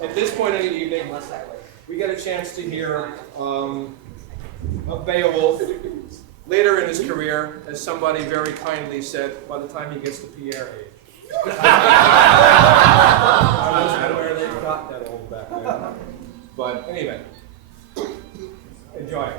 At this point in the evening, we get a chance to hear of Beowulf later in his career, as somebody very kindly said, by the time he gets to Pierre age. I wasn't aware they got that old back then. But anyway, enjoy it.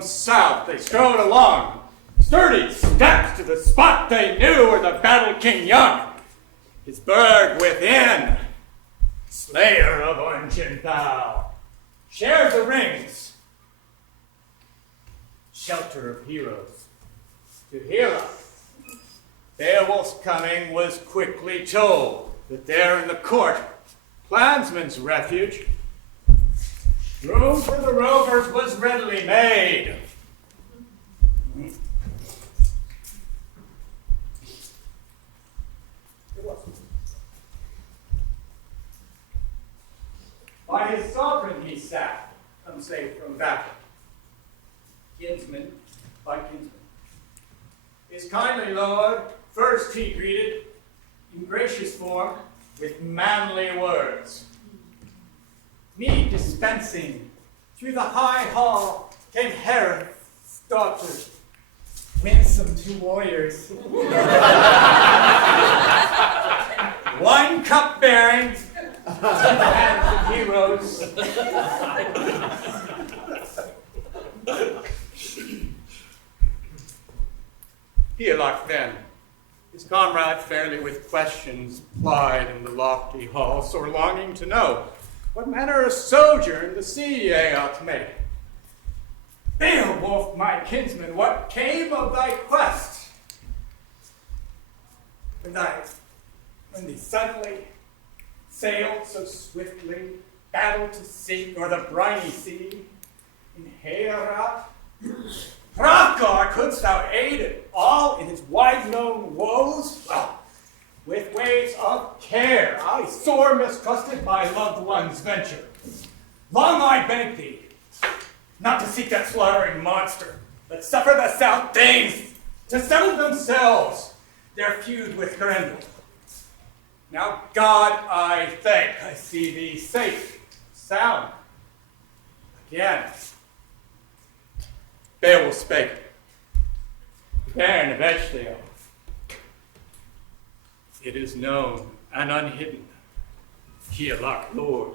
South they strode along, sturdy steps to the spot they knew where the battle king young, his bird within, slayer of Orchenthal, shared the rings, shelter of heroes. To Hera, Beowulf's coming was quickly told, that there in the court, clansmen's refuge, room for the rovers was readily made. By his sovereign he sat, unsafe from battle. Kinsman by kinsman. His kindly lord first he greeted, in gracious form, with manly words. Mead dispensing, through the high hall came Hereth's daughter, winsome two warriors. One cup bearing, hands of heroes. Beowulf then, his comrade fairly with questions plied in the lofty hall, sore longing to know what manner of sojourn the sea ye ought make. Beowulf, my kinsman, what came of thy quest? When thee suddenly sailed so swiftly, battled to seek o'er the briny sea, in Heorot, Hrothgar, couldst thou aid it all in his wide-known woes? Well, with ways of care, I sore mistrusted my loved one's venture. Long I begged thee, not to seek that slaughtering monster, but suffer the South Danes to settle themselves their feud with Grendel. Now, God, I thank, I see thee safe, sound. Again, Beowulf spake, the Baron of Echdale. It is known and unhidden, Beowulf, Lord,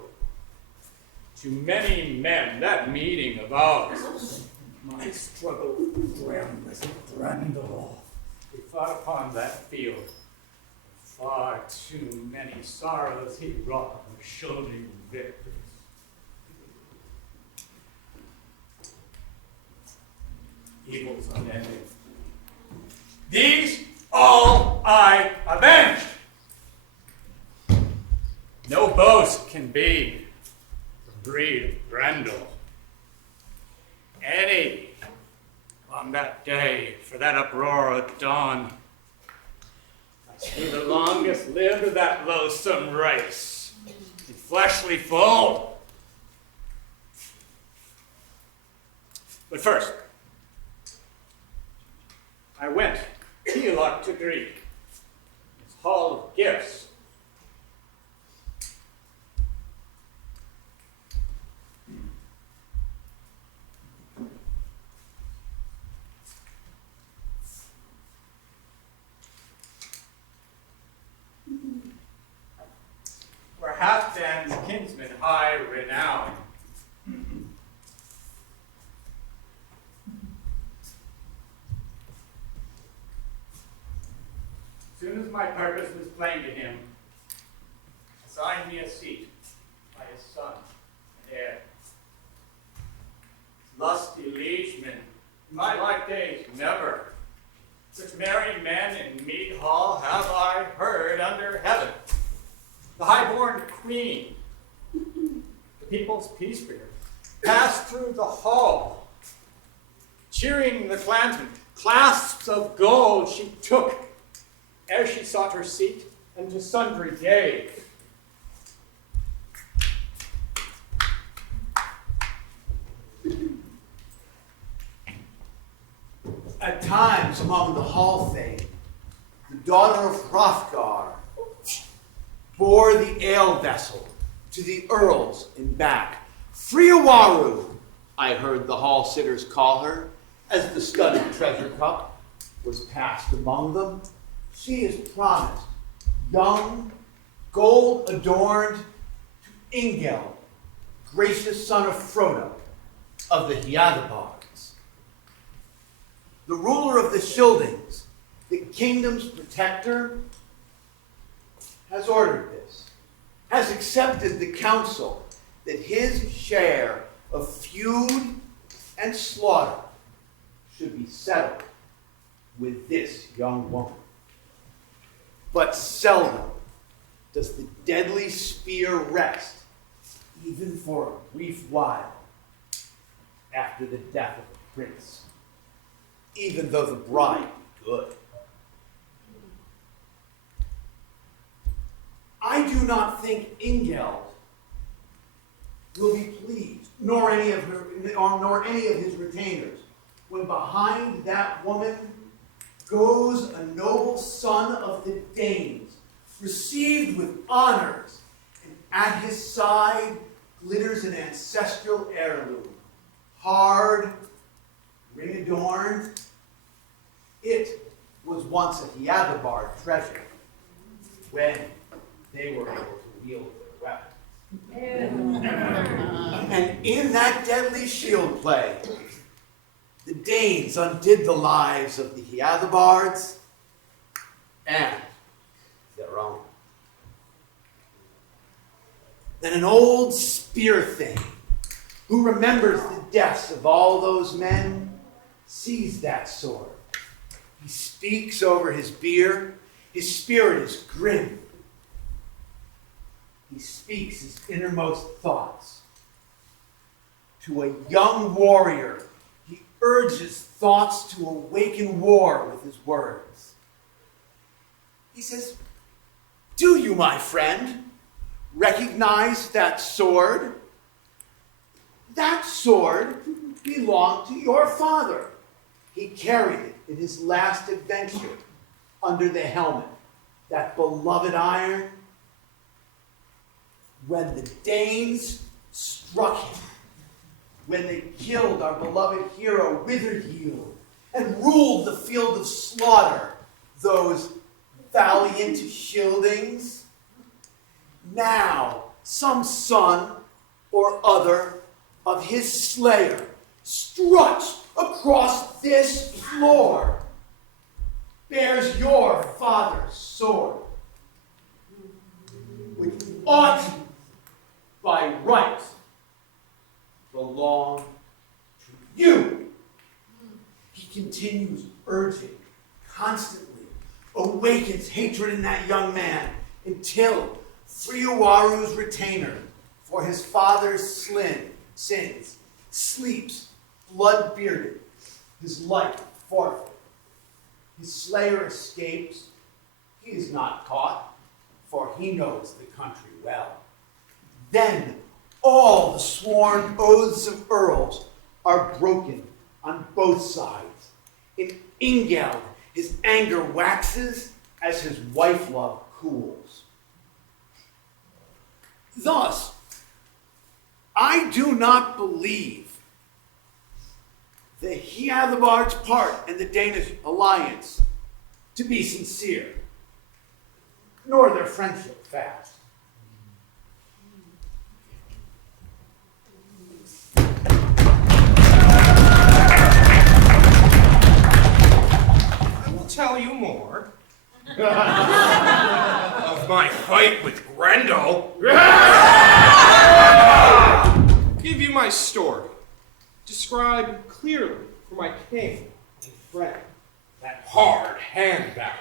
to many men that meeting of ours, my struggle with Grendel, we fought upon that field. Far too many sorrows he wrought of shouldering victors. Evils unending. These all I avenged. No boast can be, for breed of Grendel. Any, on that day, for that uproar at dawn, must be the longest lived of that loathsome race, in fleshly fold. But first, I went Keelock to greet, his hall of gifts. Where Halfdan's kinsman high renown. Soon as my purpose was plain to him, assigned me a seat by his son and heir. Lusty liegemen, in my life days, never such merry men in mead hall have I heard under heaven. The high-born queen, the people's peace bearer, passed through the hall, cheering the clansmen. Clasps of gold she took ere she sought her seat, and to sundry gave. At times among the hall thane, the daughter of Hrothgar bore the ale vessel to the earls in back. Friawaru, I heard the hall sitters call her, as the studded treasure cup was passed among them. She is promised, young, gold adorned, to Ingeld, gracious son of Frodo, of the Hyadabards. The ruler of the Scyldings, the kingdom's protector, has ordered this, has accepted the counsel that his share of feud and slaughter should be settled with this young woman. But seldom does the deadly spear rest, even for a brief while, after the death of the prince, even though the bride be good. I do not think Ingeld will be pleased, nor any of his retainers, when behind that woman goes a noble son of the Danes, received with honors, and at his side glitters an ancestral heirloom, hard, ring-adorned. It was once a Hyadabard treasure, when they were able to wield their weapons. And in that deadly shield play, the Danes undid the lives of the Hyadabards and their own. Then an old spear thing, who remembers the deaths of all those men, sees that sword. He speaks over his bier. His spirit is grim. He speaks his innermost thoughts. To a young warrior, he urges thoughts to awaken war with his words. He says, "Do you, my friend, recognize that sword? That sword belonged to your father. He carried it in his last adventure under the helmet, that beloved iron. When the Danes struck him, when they killed our beloved hero Witheryield and ruled the field of slaughter, those valiant Scyldings, now some son or other of his slayer struts across this floor, bears your father's sword, which ought by right belong to you." He continues urging, constantly awakens hatred in that young man until Friawaru's retainer for his father's sins, sleeps, blood-bearded, his life forfeit. His slayer escapes. He is not caught, for he knows the country well. Then all the sworn oaths of earls are broken on both sides. In Ingeld, his anger waxes as his wife-love cools. Thus, I do not believe that he had the bard's part in the Danish alliance to be sincere, nor their friendship fast. I will tell you more of my fight with Grendel. Give you my story. Describe clearly for my king and friend that hard hand battle.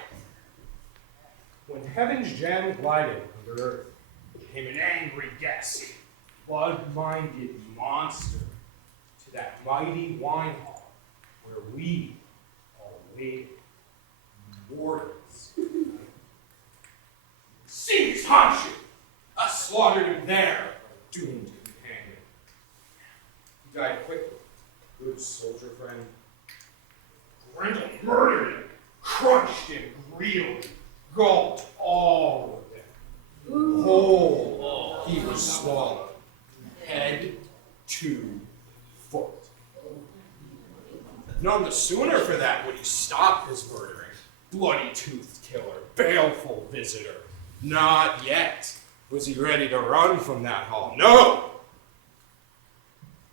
When heaven's gem glided under earth, came an angry guest, blood-minded monster, to that mighty wine hall where we all waited, mortals. Seized Hanshu, us slaughtered him there, doomed companion. He died quickly, good soldier friend. Grendel murdered him, crushed him greedily, gulped all of him. Whole he was swallowed, head to foot. None the sooner for that would he stop his murdering, bloody-toothed killer, baleful visitor. Not yet was he ready to run from that hall. No!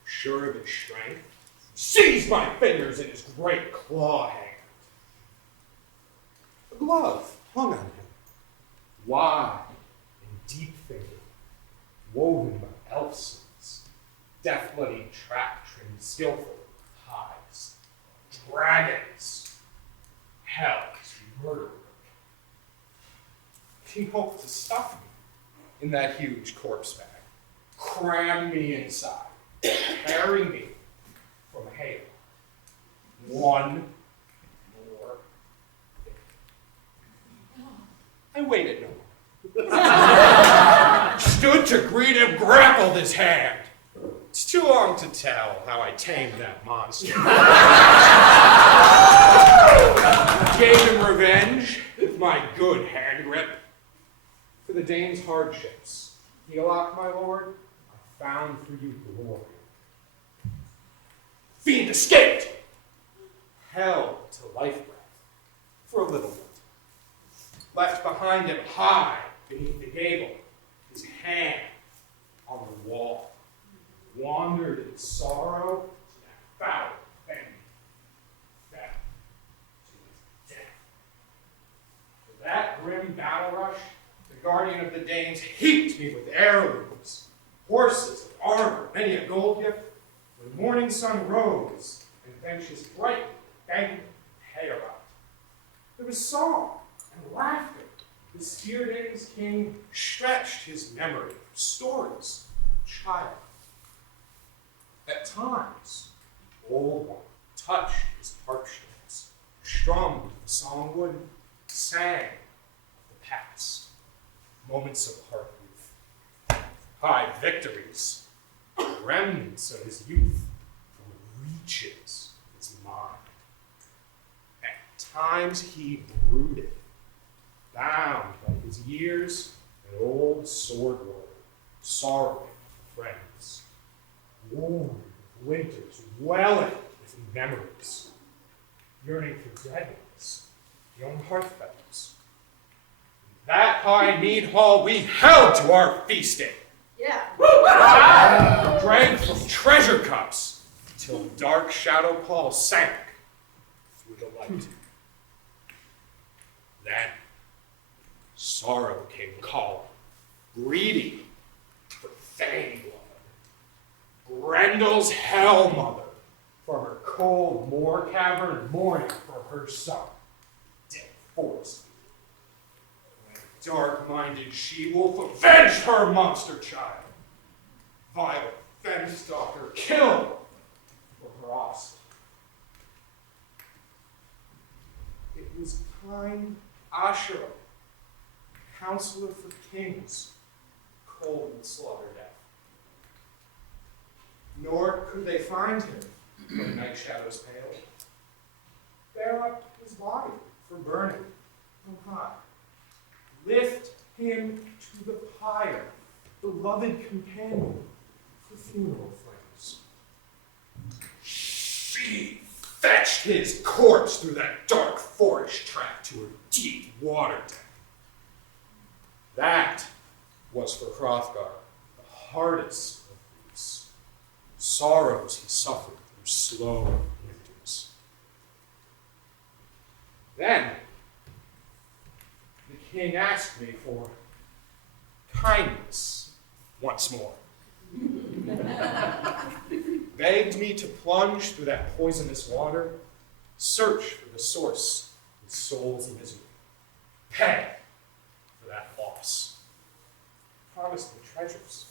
Sure of his strength, seized my fingers in his great claw hand. A glove hung on him, wide and deep-fingered, woven by elfsons, death-bloody trap-trimmed skillful hides, dragons, hell's murderer. He hoped to stuff me in that huge corpse bag, cram me inside, carry me from Halo. One more thing. I waited no more. Stood to greet him, grappled his hand. It's too long to tell how I tamed that monster. Gave him revenge with my good hand grip. For the Danes' hardships, Beowulf, my lord, I found for you glory. Fiend escaped, held to life breath for a little bit. Left behind him high beneath the gable, his hand on the wall. Wandered in sorrow to that foul thing. Fell to his death. For that grim battle rush, the guardian of the Danes heaped me with heirlooms, horses, and armor, many a gold gift. When morning sun rose and benches bright banquet hair out, there was song and laughter. The Steerdane's king stretched his memory for stories of child. At times, the old one touched his harpstrings, strummed the songwood, sang of the past, moments of heart grief, high victories, remnants of his youth from reaches of his mind. At times he brooded, bound by his years, an old sword warrior, sorrowing for friends, worn with winters, welling with memories, yearning for dead ones, young hearthfellows. That high mead hall we held to our feasting. Yeah. Drank from treasure cups till dark shadow pall sank through the light. Then sorrow came calling, greedy for Thane blood. Grendel's hell mother, from her cold moor cavern mourning for her son, dead forest. When a dark-minded she-wolf avenged her monster child. vile fence-stalker killed for Hrothgar. It was kind Asher, counselor for kings, cold and slaughter death. Nor could they find him when night shadows paled. Bear up his body for burning from high. Lift him to the pyre, beloved companion for funeral flames. She fetched his corpse through that dark forest track to her deep water den. That was for Hrothgar the hardest of griefs. Sorrows he suffered through slow winters. Then the king asked me for kindness once more. Begged me to plunge through that poisonous water, search for the source of his soul's misery, pay for that loss. Promised me treasures.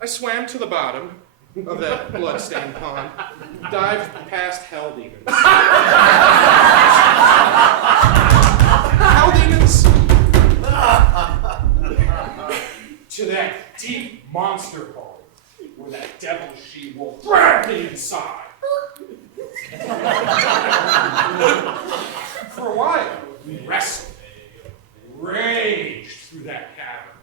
I swam to the bottom of that blood-stained pond, dived past hell demons. Hell demons? To that deep monster hole where that devil she-wolf grabbed me inside. For a while, we wrestled, raged through that cavern.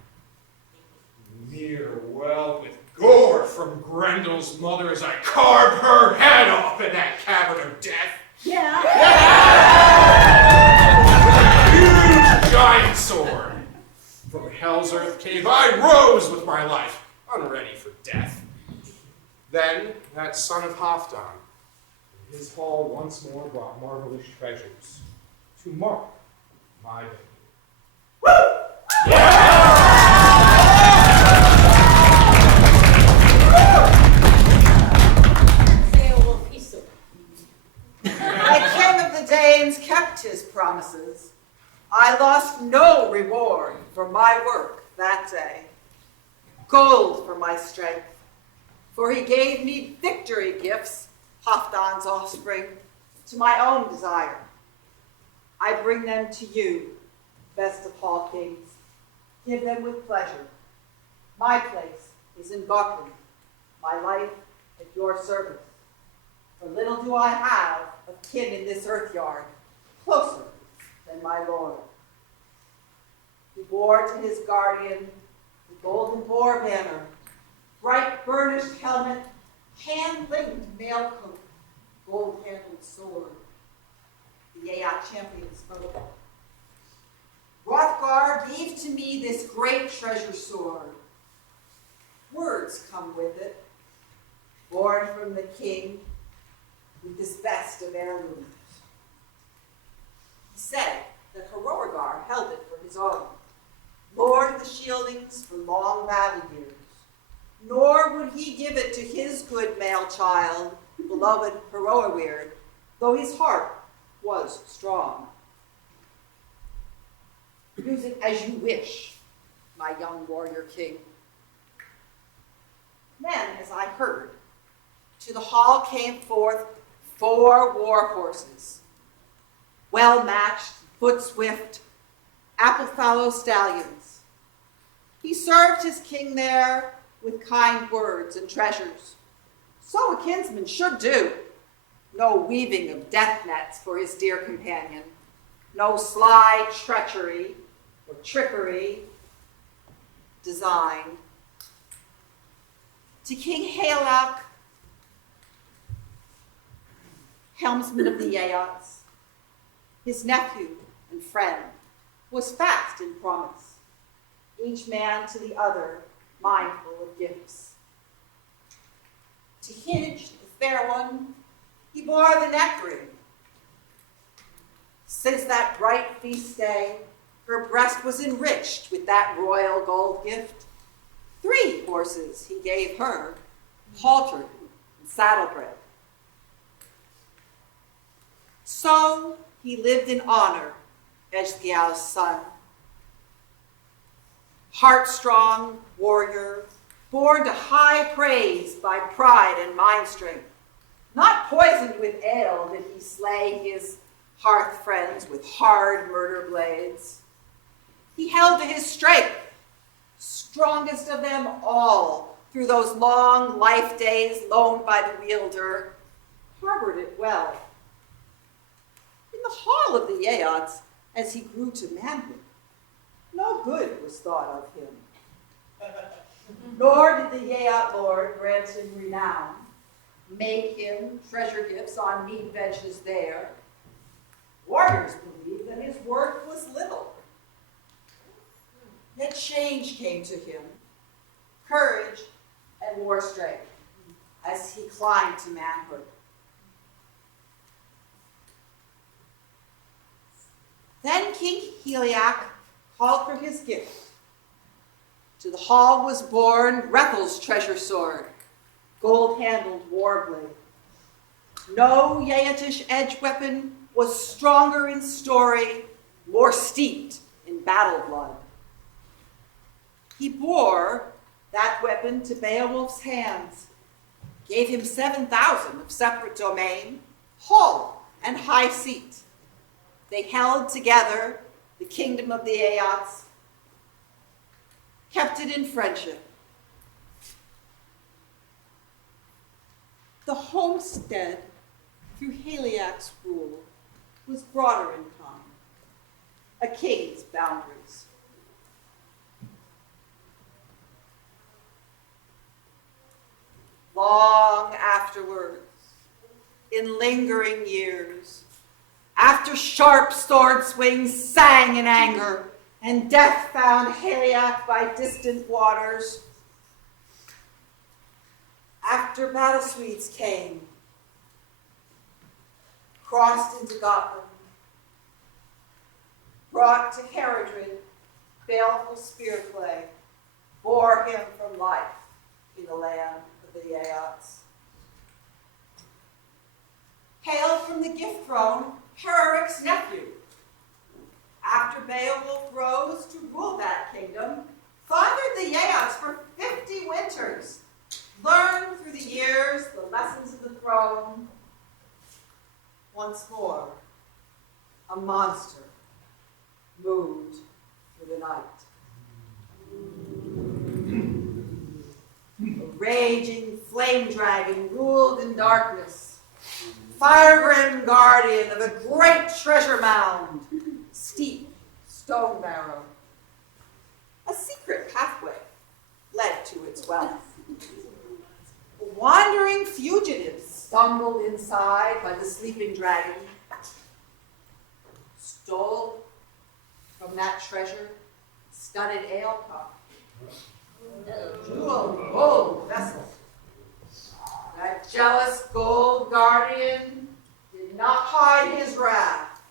Near well with gore from Grendel's mother as I carved her head off in that cavern of death. Yeah. Huge giant sword. From hell's earth cave I rose with my life, unready for death. Then that son of Halfdan, in his hall once more brought marvelous treasures to mark my baby. The king of the Danes kept his promises. I lost no reward for my work that day. Gold for my strength, for he gave me victory gifts, Halfdan's offspring, to my own desire. I bring them to you, best of all kings. Give them with pleasure. My place is in Buckley, my life at your service. For little do I have of kin in this earthyard, closer than my lord. He bore to his guardian the golden boar banner, bright burnished helmet, hand-linked mail coat, gold-handled sword, the Aat champion's oath. Hrothgar gave to me this great treasure sword. Words come with it, born from the king, with this best of heirlooms. He said that Hrothgar held it for his own, lord of the Shieldings for long valley years, nor would he give it to his good male child, beloved Hrothgar, though his heart was strong. Use it as you wish, my young warrior king. Then, as I heard, to the hall came forth 4 war horses, well-matched, foot-swift, apple-fallow stallions. He served his king there with kind words and treasures. So a kinsman should do. No weaving of death nets for his dear companion, no sly treachery or trickery designed. To King Haelach, helmsman of the Aats, his nephew and friend, was fast in promise, each man to the other mindful of gifts. To Hige, the fair one, he bore the neck ring. Since that bright feast day, her breast was enriched with that royal gold gift. 3 horses he gave her, haltered and saddlebred. So he lived in honor, Ecgtheow's son. Heart-strong warrior, born to high praise by pride and mind strength. Not poisoned with ale did he slay his hearth friends with hard murder blades. He held to his strength, strongest of them all, through those long life days loaned by the wielder, harbored it well. In the hall of the Aeots, as he grew to manhood, no good was thought of him. Nor did the Aeot lord grant him renown, make him treasure gifts on mead benches there. Warriors believed that his worth was little. Yet change came to him, courage and war strength, as he climbed to manhood. Then King Heliac called for his gift. To the hall was borne Rethel's treasure sword, gold-handled war blade. No Yeatish edge weapon was stronger in story, more steeped in battle blood. He bore that weapon to Beowulf's hands, gave him 7,000 of separate domain, hall and high seat. They held together the kingdom of the Aeots, kept it in friendship. The homestead, through Heliac's rule, was broader in common, a king's boundaries. Long afterwards, in lingering years, after sharp sword swings sang in anger, and death found Heliac by distant waters, after battle suites came, crossed into Gotland, brought to Herodred baleful spear clay, bore him from life in the land of the Aeots. Hailed from the gift throne, Heroric's nephew. After Beowulf rose to rule that kingdom, fathered the Aeots for 50 winters, learned through the years the lessons of the throne. Once more, a monster moved through the night. A raging flame dragon ruled in darkness, fire-grim guardian of a great treasure mound, steep stone barrow. A secret pathway led to its wealth. Wandering fugitives stumbled inside by the sleeping dragon, stole from that treasure studded ale cup, jeweled gold vessel. That jealous gold guardian did not hide his wrath,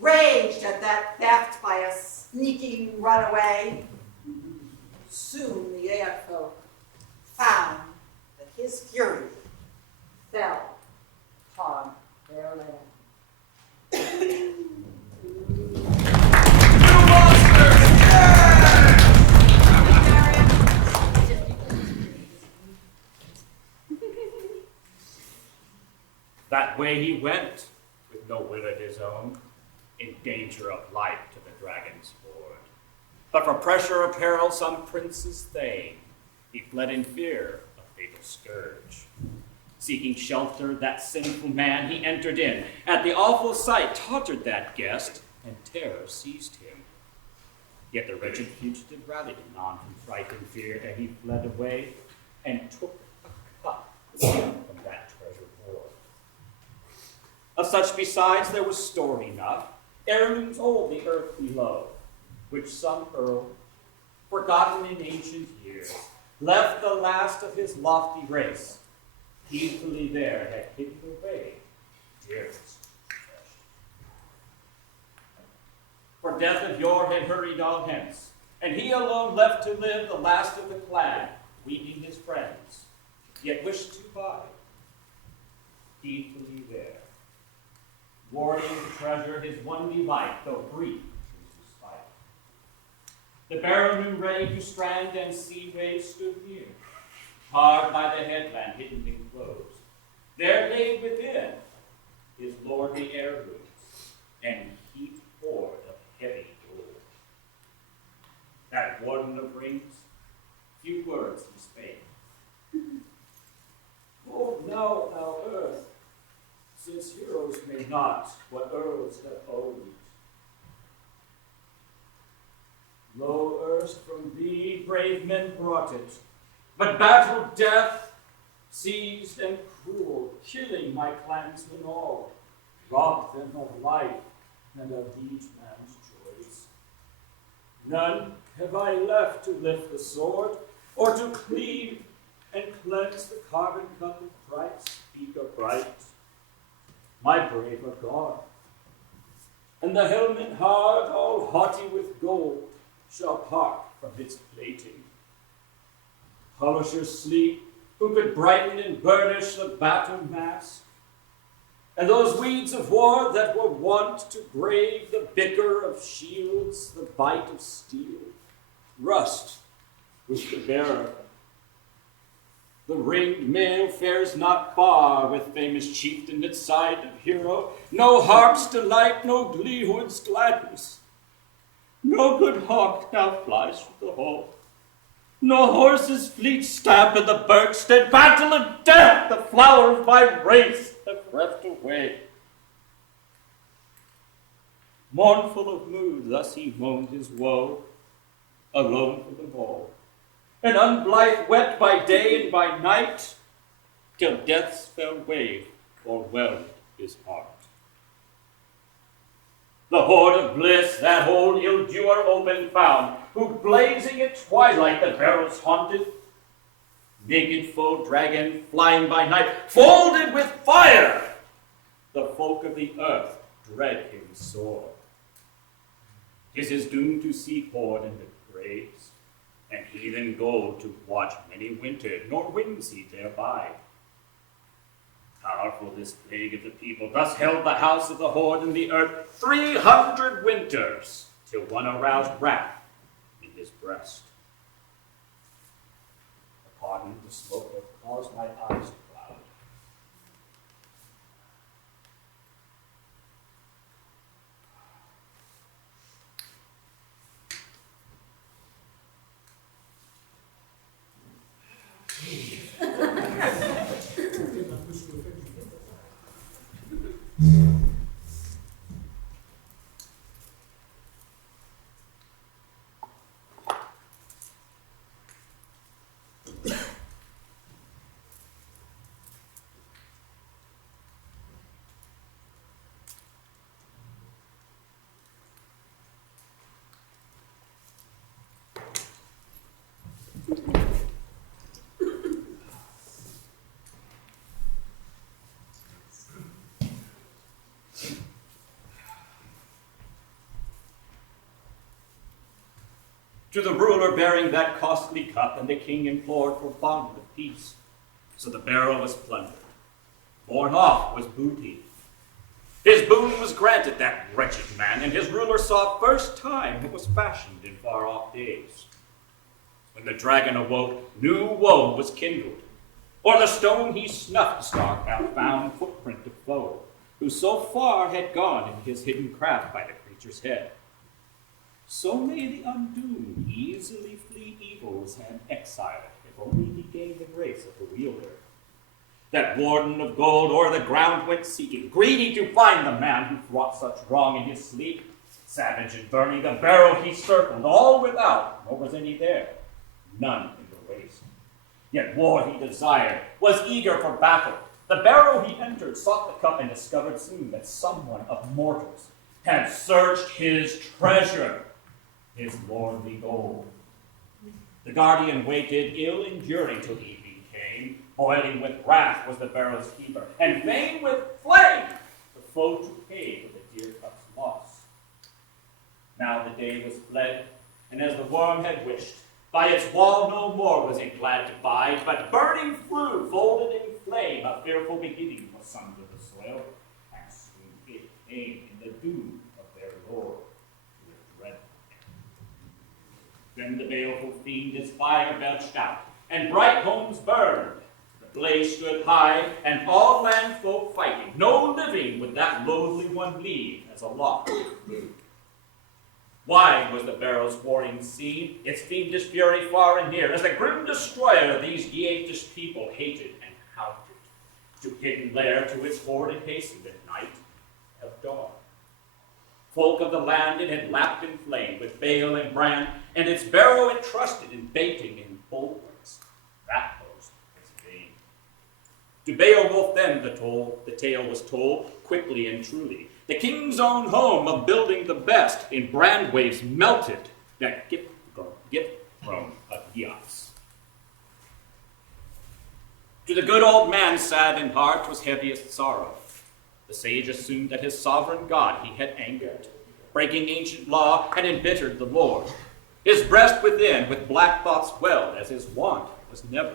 raged at that theft by a sneaking runaway. Soon the Aeot folk found that his fury fell upon their land. That way he went, with no will of his own, in danger of life to the dragon's board. But for pressure of peril, some prince's thane, he fled in fear of fatal scourge. Seeking shelter, that sinful man he entered in. At the awful sight tottered that guest, and terror seized him. Yet the wretched fugitive rallied him on from fright and fear, and he fled away and took a cup from that treasure hoard. Of such besides there was store enough, heirlooms old the earth below, which some earl, forgotten in ancient years, left the last of his lofty race, heedfully there had hidden away dearest treasure. For death of yore had hurried on hence, and he alone left to live the last of the clan, weeping his friends, yet wished to bide, heedfully there, warding the treasure his one delight, though brief to spite. The barrow new ready to strand and sea waves stood near. hard by the headland hidden in clothes. There laid within his lordly heirlooms, and heaped hoard of heavy gold. That warden of rings, few words he spake. Oh, now, earth, since heroes may not what earls have owned. Lo, erst from thee brave men brought it, but battle death seized and cruel, killing my clansmen all, robbed them of life and of each man's choice. None have I left to lift the sword, or to cleave and cleanse the carven cup of price, speak upright. My brave are gone, and the helmet hard, all haughty with gold, shall part from its plating. Polishers sleep, who could brighten and burnish the battle mask, and those weeds of war that were wont to brave the bicker of shields, the bite of steel, rust with the bearer. The ringed mail fares not far with famous chieftain at side of hero, no harp's delight, no gleehood's gladness. No good hawk now flies through the hall, no horse's fleet stamp in the birkstead. Battle and death, the flower of my race, have reft away. Mournful of mood, thus he moaned his woe, alone for them all, and unblithe wept by day and by night, till death's fell wave o'erwhelmed his heart. The hoard of bliss that old ill-doer open found, who blazing at twilight the barrows haunted, naked foe dragon flying by night, folded with fire, the folk of the earth dread him sore. 'Tis his doom to see hoard in the graves, and heathen gold to watch many winter, nor wins he thereby. Powerful this plague of the people, thus held the house of the hoard in the earth 300 winters, till one aroused wrath in his breast. Pardon the smoke that caused my eyes to cloud. To the ruler bearing that costly cup, and the king implored for bond of peace. So the barrow was plundered. Borne off was booty. His boon was granted that wretched man, and his ruler saw first time what was fashioned in far-off days. When the dragon awoke, new woe was kindled. O'er the stone he snuffed, star-count found footprint of foe, who so far had gone in his hidden craft by the creature's head. So may the undoomed easily flee evils and exile, if only he gained the grace of the wielder. That warden of gold o'er the ground went seeking, greedy to find the man who wrought such wrong in his sleep. Savage and burning the barrow he circled, all without, nor was any there, none in the waste. Yet war he desired, was eager for battle. The barrow he entered, sought the cup, and discovered soon that someone of mortals had searched his treasure, his lordly gold. The guardian waited, ill enduring, till evening came. Boiling with wrath was the barrow's keeper, and vain with flame the foe to pay for the dear cup's loss. Now the day was fled, and as the worm had wished, by its wall no more was it glad to bide, but burning flew, folded in flame, a fearful beginning for sons of the soil, and soon it came in the doom of their lord. Then the baleful fiend his fire belched out, and bright homes burned. The blaze stood high, and all land folk fighting. No living would that loathly one leave as a lot. Wide was the barrow's warring scene, its fiendish fury far and near, as the grim destroyer these Geatish people hated and hounded. To hidden lair to its horde it hastened at night of dawn. Folk of the land it had lapped in flame with bale and brand, and its barrow it trusted in baiting in bulwarks. That boast was vain. To Beowulf then the tale was told, quickly and truly. The king's own home of building the best in brand waves melted that gift from Aeolus. To the good old man sad in heart was heaviest sorrow. The sage assumed that his sovereign God he had angered, breaking ancient law and embittered the Lord. His breast within with black thoughts welled, as his wont was never.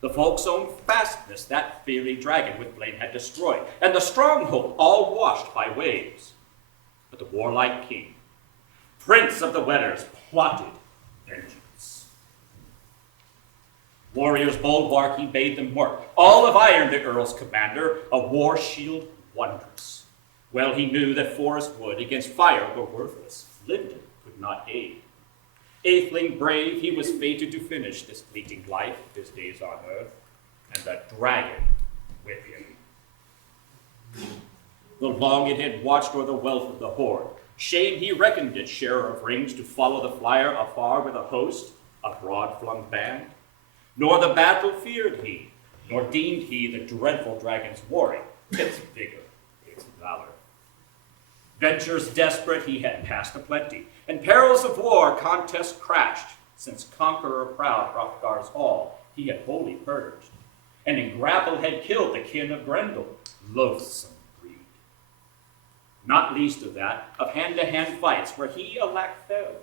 The folk's own fastness that fiery dragon with flame had destroyed, and the stronghold all washed by waves. But the warlike king, prince of the Weders, plotted vengeance. Warriors bulwark he bade them work, all of iron the earl's commander, a war shield wondrous. Well he knew that forest wood against fire were worthless, Linden could not aid. Atheling brave, he was fated to finish this fleeting life of his days on earth, and the dragon with him. Though long it had watched o'er the wealth of the horde, shame he reckoned it sharer of rings to follow the flyer afar with a host, a broad-flung band. Nor the battle feared he, nor deemed he the dreadful dragon's warring, its vigor, its valor. Ventures desperate he had passed aplenty, and perils of war contest crashed, since conqueror proud Hrothgar's hall he had wholly purged, and in grapple had killed the kin of Grendel, loathsome breed. Not least of that, of hand-to-hand fights where he alack fell.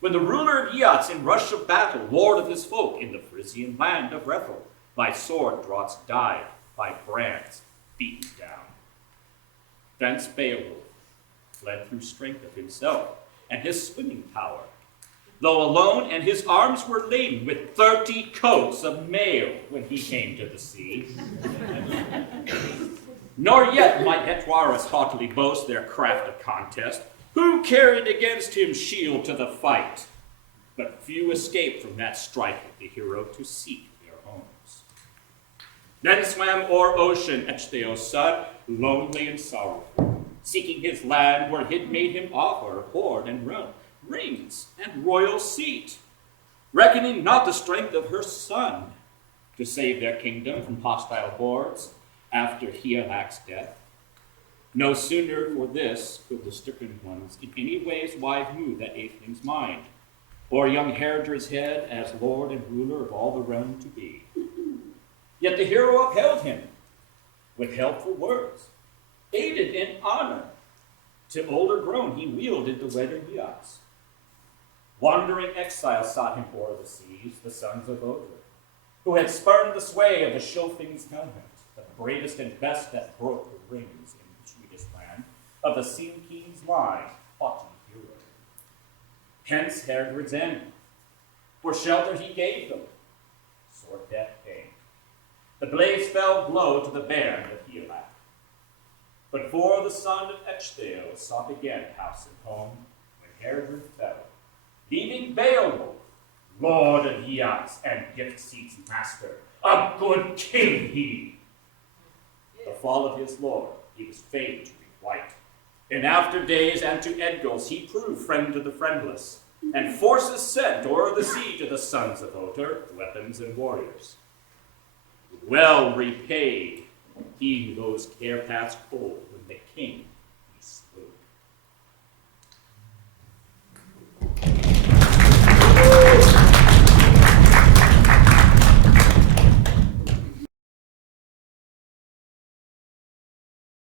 When the ruler of Geats in rush of battle, lord of his folk in the Frisian land of Rethel, by sword draughts died, by brands beaten down. Thence Beowulf fled through strength of himself and his swimming power, though alone, and his arms were laden with 30 coats of mail when he came to the sea. Nor yet might Hetwaras haughtily boast their craft of contest, who carried against him shield to the fight. But few escaped from that strife with the hero to seek their homes. Then swam o'er ocean Echteo's son, lonely and sorrowful, seeking his land where he'd made him offer hoard and realm, rings and royal seat, reckoning not the strength of her son to save their kingdom from hostile hordes after Hygelac's death. No sooner for this could the stricken ones in any ways wise move that Atheling's mind, or young Heredra's head as lord and ruler of all the realm to be. Yet the hero upheld him with helpful words, aided in honor. To older grown he wielded the weather Geats. Wandering exile sought him o'er the seas, the sons of Odin, who had spurned the sway of the Schilfing's helmet, the bravest and best that broke the rings in the Swedish land of the Sea King's line, haughty hero. Hence Herod's end, for shelter he gave them. Sword death came. The blades fell blow to the bairn of Hygelac. But for the son of Echteo sought again house and home when Herod fell, leaving Beowulf, lord of Geats and gift seat's master, a good king he. The fall of his lord he was fain to requite. In after days and to Edgils he proved friend to the friendless, and forces sent o'er the sea to the sons of Oter, weapons and warriors. Well repaid he those care paths cold